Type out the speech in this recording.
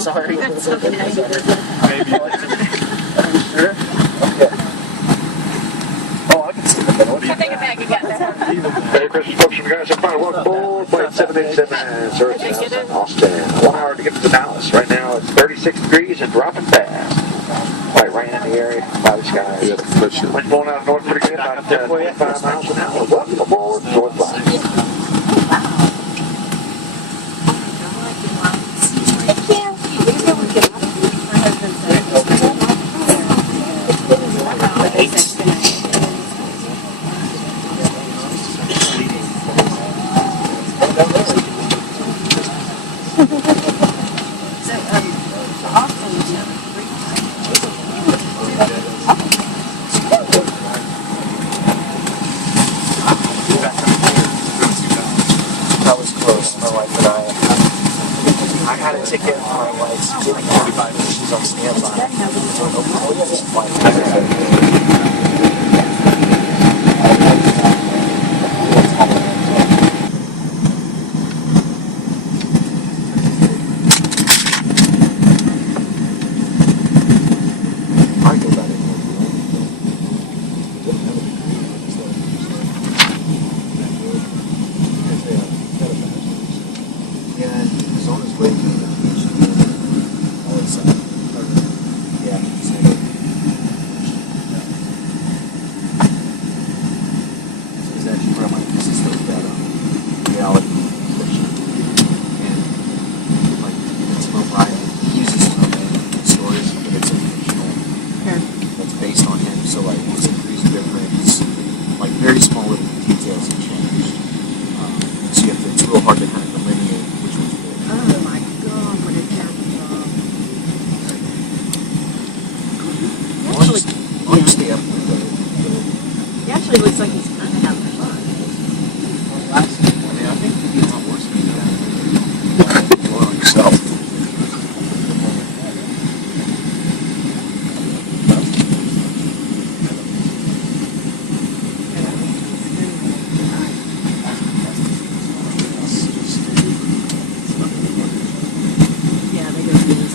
sorry. That's something negative. Maybe. Sure? Okay. Oh, I can see the middle. I take it back again. Merry Christmas, folks from the guys. Everybody, welcome aboard. Flight 787 service Austin. 1 hour to get to Dallas. Right now it's 36 degrees and dropping fast. Quite rain in the area, cloudy skies. Wind's blowing out north pretty good, about 25 miles an hour. Welcome aboard. Short flight. That was close, my wife and I had a ticket for my wife's 45 minutes. She's on standby. I go back in yeah, he's on his way to the vacation. All of a sudden. Yeah, he's headed. So he's actually where my thesis goes that reality fiction. And like it's Mo Ryan, he uses stories, but it's a fictional that's based on him. So like it's different. It's like very small little details have changed. So you have to, it's real hard to kind of delineate which one's good. Oh my god, what a terrible job. Why don't you stay up with He actually looks like he's kind of having fun. I mean, I think it'd be a lot worse if you did on yourself. Yeah, they go through this.